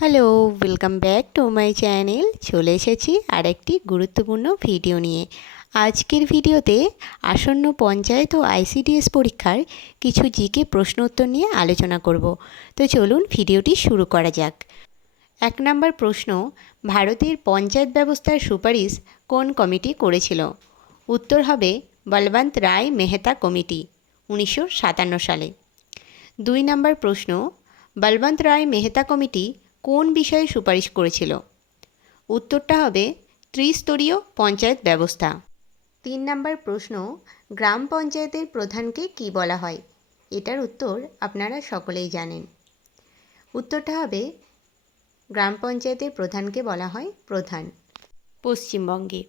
Hello, welcome back to my channel. চলে এসেছি আরেকটি গুরুত্বপূর্ণ ভিডিও নিয়ে। আজকের ভিডিওতে আসন্ন পঞ্চায়েত ও আইসিডিএস পরীক্ষার কিছু জিকে প্রশ্ন উত্তর নিয়ে আলোচনা করব। তো চলুন ভিডিওটি শুরু করা যাক। 1 নম্বর প্রশ্ন, ভারতের পঞ্চায়েত ব্যবস্থার সুপারিশ কোন কমিটি করেছিল? উত্তর হবে বলবন্ত রায় মেহতা কমিটি, 1957 সালে। 2 নম্বর প্রশ্ন, বলবন্ত রায় মেহতা কমিটি কোন বিষয়ে সুপারিশ করেছিল? উত্তরটা হবে ত্রিস্তরীয় পঞ্চায়েত ব্যবস্থা। 3 নম্বর প্রশ্ন, গ্রাম পঞ্চায়েতের প্রধানকে কি বলা হয়? এটার উত্তর আপনারা সকলেই জানেন। উত্তরটা হবে গ্রাম পঞ্চায়েতের প্রধানকে বলা হয় প্রধান। পশ্চিমবঙ্গে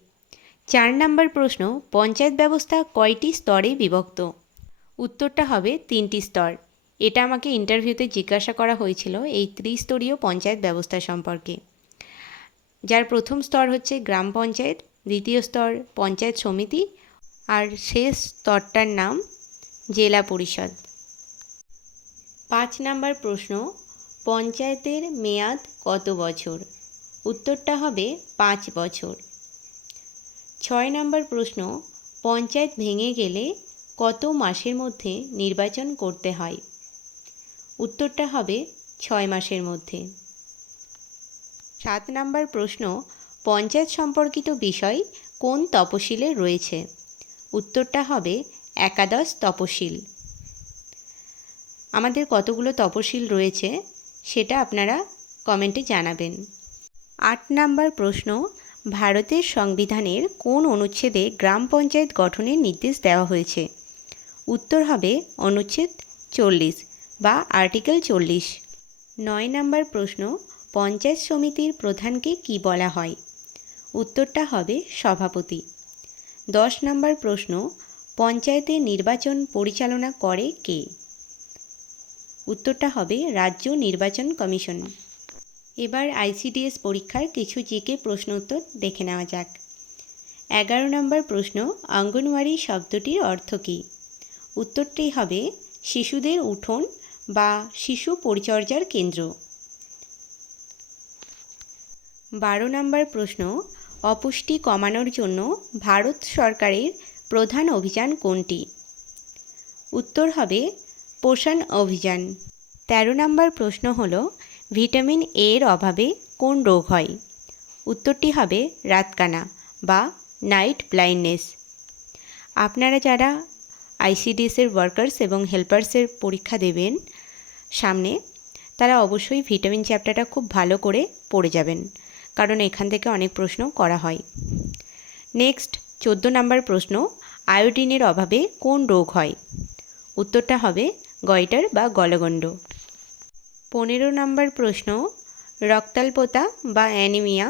4 নম্বর প্রশ্ন, পঞ্চায়েত ব্যবস্থা কয়টি স্তরে বিভক্ত? উত্তরটা হবে 3টি স্তর। এটা আমাকে ইন্টারভিউতে জিজ্ঞাসা করা হয়েছিল এই ত্রিস্তরীয় পঞ্চায়েত ব্যবস্থা সম্পর্কে। যার প্রথম স্তর হচ্ছে গ্রাম পঞ্চায়েত, দ্বিতীয় স্তর পঞ্চায়েত সমিতি, আর শেষ স্তরটার নাম জেলা পরিষদ। 5 নম্বর প্রশ্ন, পঞ্চায়েতের মেয়াদ কত বছর? উত্তরটা হবে 5 বছর। 6 নম্বর প্রশ্ন, পঞ্চায়েত ভেঙে গেলে কত মাসের মধ্যে নির্বাচন করতে হয়? উত্তরটা হবে 6 মাসের মধ্যে। 7 নম্বর প্রশ্ন, পঞ্চায়েত সম্পর্কিত বিষয় কোন তপশিলে রয়েছে? উত্তরটা হবে একাদশ তপশিল। আমাদের কতগুলো তপশিল রয়েছে সেটা আপনারা কমেন্টে জানাবেন। 8 নম্বর প্রশ্ন, ভারতের সংবিধানের কোন অনুচ্ছেদে গ্রাম পঞ্চায়েত গঠনের নির্দেশ দেওয়া হয়েছে? উত্তর হবে অনুচ্ছেদ 40 বা আর্টিকেল 40। 9 নম্বর প্রশ্ন, পঞ্চায়েত সমিতির প্রধানকে কি বলা হয়? উত্তরটা হবে সভাপতি। 10 নম্বর প্রশ্ন, পঞ্চায়েতের নির্বাচন পরিচালনা করে কে? উত্তরটা হবে রাজ্য নির্বাচন কমিশন। এবার আইসিডিএস পরীক্ষার কিছু জিকে প্রশ্ন উত্তর দেখে নেওয়া যাক। 11 নম্বর প্রশ্ন, অঙ্গনওয়াড়ি শব্দটির অর্থ কী? উত্তরটি হবে শিশুদের উঠোন বা শিশু পরিচর্যার কেন্দ্র। 12 নম্বর প্রশ্ন, অপুষ্টি কমানোর জন্য ভারত সরকারের প্রধান অভিযান কোনটি? উত্তর হবে পোষণ অভিযান। 13 নম্বর প্রশ্ন হল, ভিটামিন এর অভাবে কোন রোগ হয়? উত্তরটি হবে রাতকানা বা নাইট ব্লাইন্ডনেস। আপনারা যারা আইসিডিএসের ওয়ার্কার্স এবং হেল্পার্সের পরীক্ষা দেবেন সামনে, তারা অবশ্যই ভিটামিন চ্যাপ্টারটা খুব ভালো করে পড়ে যাবেন, কারণ এখান থেকে অনেক প্রশ্ন করা হয়। নেক্সট 14 নম্বর প্রশ্ন, আয়োডিনের অভাবে কোন রোগ হয়? উত্তরটা হবে গয়টার বা গলগণ্ড। 15 নম্বর প্রশ্ন, রক্তাল্পতা বা অ্যানিমিয়া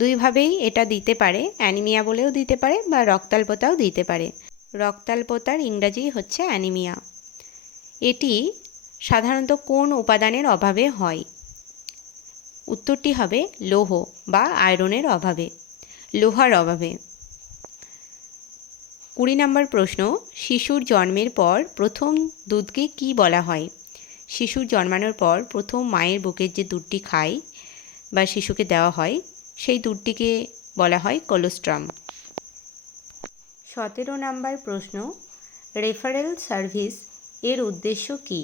দুইভাবেই এটা দিতে পারে, অ্যানিমিয়া বলেও দিতে পারে বা রক্তাল্পতাও দিতে পারে। রক্তাল্পতার ইংরাজি হচ্ছে অ্যানিমিয়া। এটি সাধারণত কোন উপাদানের অভাবে হয়? উত্তরটি হবে লৌহ বা আয়রনের অভাবে, লোহার অভাবে। 20 নম্বর প্রশ্ন, শিশুর জন্মের পর প্রথম দুধকে কি বলা হয়? শিশুর জন্মানোর পর প্রথম মায়ের বুকের যে দুধটি খায় বা শিশুকে দেওয়া হয় সেই দুধটিকে বলা হয় কোলোস্ট্রাম। 17 নম্বর প্রশ্ন, রেফারেল সার্ভিস এর উদ্দেশ্য কী?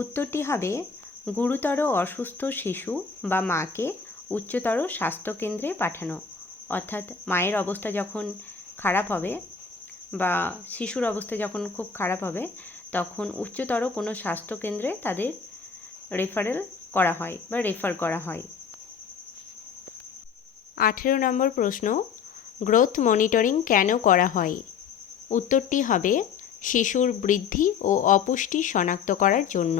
উত্তরটি হবে গুরুতর অসুস্থ শিশু বা মাকে উচ্চতর স্বাস্থ্যকেন্দ্রে পাঠানো। অর্থাৎ মায়ের অবস্থা যখন খারাপ হবে বা শিশুর অবস্থা যখন খুব খারাপ হবে, তখন উচ্চতর কোনো স্বাস্থ্যকেন্দ্রে তাদের রেফারেল করা হয় বা রেফার করা হয়। 18 নম্বর প্রশ্ন, গ্রোথ মনিটরিং কেন করা হয়? উত্তরটি হবে শিশুর বৃদ্ধি ও অপুষ্টি শনাক্ত করার জন্য।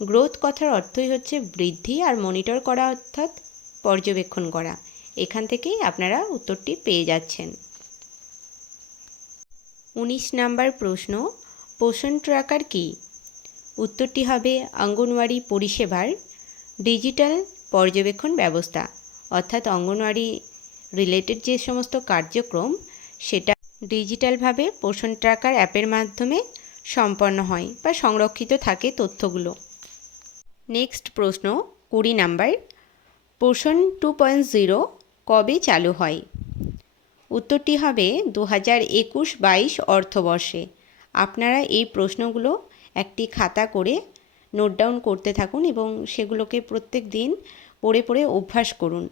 গ্রোথ কথার অর্থই হচ্ছে বৃদ্ধি, আর মনিটর করা অর্থাৎ পর্যবেক্ষণ করা। এখান থেকেই আপনারা উত্তরটি পেয়ে যাচ্ছেন। 19 নম্বর প্রশ্ন, পোষণ ট্র্যাকার কী? উত্তরটি হবে অঙ্গনওয়াড়ি পরিষেবার ডিজিটাল পর্যবেক্ষণ ব্যবস্থা। অর্থাৎ অঙ্গনওয়াড়ি রিলেটেড যে সমস্ত কার্যক্রম সেটা ডিজিটালভাবে পোষণ ট্র্যাকার অ্যাপের মাধ্যমে সম্পন্ন হয় বা সংরক্ষিত থাকে তথ্যগুলো। নেক্সট প্রশ্ন 20 নাম্বার, পোষণ 2.0 কবে চালু হয়? উত্তরটি হবে 2021-22 অর্থবর্ষে। আপনারা এই প্রশ্নগুলো একটি খাতা করে নোট ডাউন করতে থাকুন এবং সেগুলোকে প্রত্যেক দিন পড়ে পড়ে অভ্যাস করুন।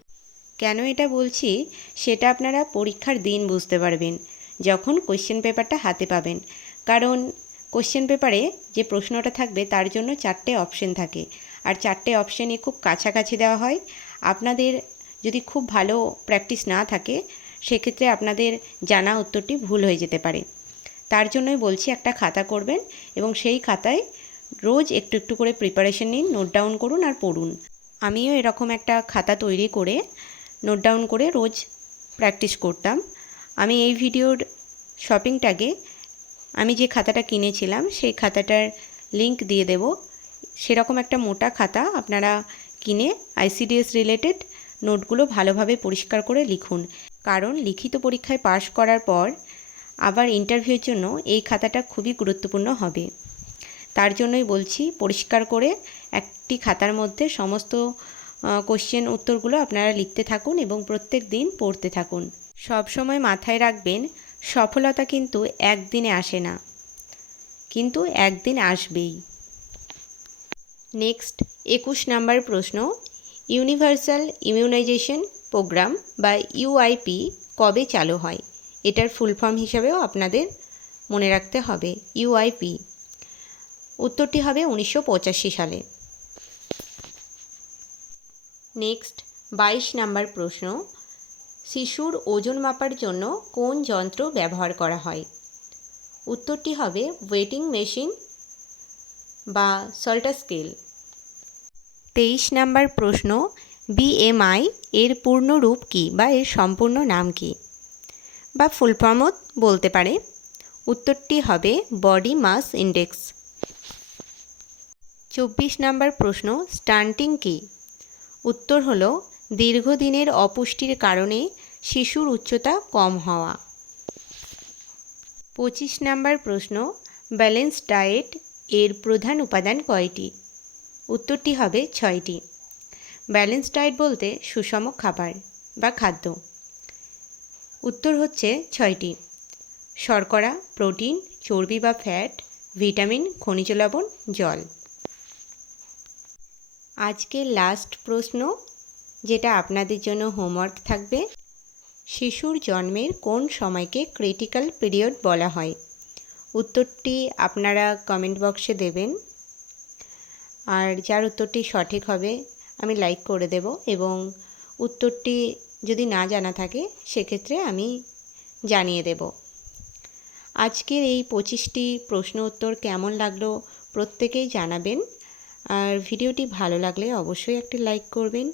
কেন এটা বলছি সেটা আপনারা পরীক্ষার দিন বুঝতে পারবেন, যখন কোশ্চেন পেপারটা হাতে পাবেন। কারণ কোশ্চেন পেপারে যে প্রশ্নটা থাকবে তার জন্য 4টে অপশন থাকে, আর 4টে অপশানই খুব কাছাকাছি দেওয়া হয়। আপনাদের যদি খুব ভালো প্র্যাকটিস না থাকে সেক্ষেত্রে আপনাদের জানা উত্তরটি ভুল হয়ে যেতে পারে। তার জন্যই বলছি একটা খাতা করবেন এবং সেই খাতায় রোজ একটু একটু করে প্রিপারেশন নিন, নোট ডাউন করুন আর পড়ুন। আমিও এরকম একটা খাতা তৈরি করে নোট ডাউন করে রোজ প্র্যাকটিস করতাম। আমি এই ভিডিওর শপিং ট্যাগে আমি যে খাতাটা কিনেছিলাম সেই খাতাটার লিংক দিয়ে দেব। সেরকম একটা মোটা খাতা আপনারা কিনে আইসিডিএস রিলেটেড নোটগুলো ভালোভাবে পরিষ্কার করে লিখুন। কারণ লিখিত পরীক্ষায় পাশ করার পর আবার ইন্টারভিউর জন্য এই খাতাটা খুবই গুরুত্বপূর্ণ হবে। তার জন্যই বলছি পরিষ্কার করে একটি খাতার মধ্যে সমস্ত কোশ্চেন উত্তরগুলো আপনারা লিখতে থাকুন এবং প্রত্যেক দিন পড়তে থাকুন। সব সময় মাথায় রাখবেন, সফলতা কিন্তু একদিনে আসে না, কিন্তু একদিন আসবেই। নেক্সট 21 নাম্বার প্রশ্ন, ইউনিভার্সাল ইমিউনাইজেশন প্রোগ্রাম বা ইউআইপি কবে চালু হয়? এটার ফুল ফর্ম হিসাবেও আপনাদের মনে রাখতে হবে। ইউআইপি উত্তরটি হবে 1985 সালে। নেক্সট 22 নাম্বার প্রশ্ন, শিশুর ওজন মাপার জন্য কোন যন্ত্র ব্যবহার করা হয়? উত্তরটি হবে ওয়েটিং মেশিন বা সল্টার স্কেল। 23 নাম্বার প্রশ্ন, বিএমআই এর পূর্ণরূপ কী বা এর সম্পূর্ণ নাম কী বা ফুল ফর্মও বলতে পারে? উত্তরটি হবে বডি মাস ইন্ডেক্স। 24 নাম্বার প্রশ্ন, স্টান্টিং কী? উত্তর হলো দীর্ঘদিনের অপুষ্টির কারণে শিশুর উচ্চতা কম হওয়া। 25 নাম্বার প্রশ্ন, ব্যালেন্সড ডায়েট এর প্রধান উপাদান কয়টি? উত্তরটি হবে 6টি। ব্যালেন্সড ডায়েট বলতে সুষম খাবার বা খাদ্য। উত্তর হচ্ছে 6টি: শর্করা, প্রোটিন, চর্বি বা ফ্যাট, ভিটামিন, খনিজ লবণ, জল। আজকের লাস্ট প্রশ্ন, যেটা আপনাদের জন্য হোমওয়ার্ক থাকবে, শিশুর জন্মের কোন সময়কে ক্রিটিক্যাল পিরিয়ড বলা হয়? উত্তরটি আপনারা কমেন্ট বক্সে দেবেন, আর যার উত্তরটি সঠিক হবে আমি লাইক করে দেব, এবং উত্তরটি যদি না জানা থাকে সেক্ষেত্রে আমি জানিয়ে দেব। আজকের এই 25টি প্রশ্ন উত্তর কেমন লাগলো প্রত্যেকেই জানাবেন, আর ভিডিওটি ভালো লাগলে অবশ্যই একটি লাইক করবেন,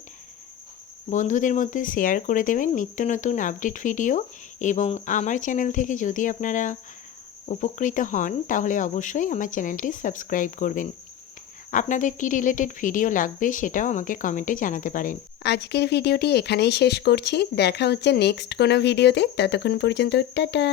বন্ধুদের মধ্যে শেয়ার করে দেবেন নিত্য নতুন আপডেট ভিডিও। এবং আমার চ্যানেল থেকে যদি আপনারা উপকৃত হন তাহলে অবশ্যই আমার চ্যানেলটি সাবস্ক্রাইব করবেন। আপনাদের কি রিলেটেড ভিডিও লাগবে সেটাও আমাকে কমেন্টে জানাতে পারেন। আজকের ভিডিওটি এখানেই শেষ করছি, দেখা হচ্ছে নেক্সট কোনো ভিডিওতে, ততক্ষণ পর্যন্ত টাটা।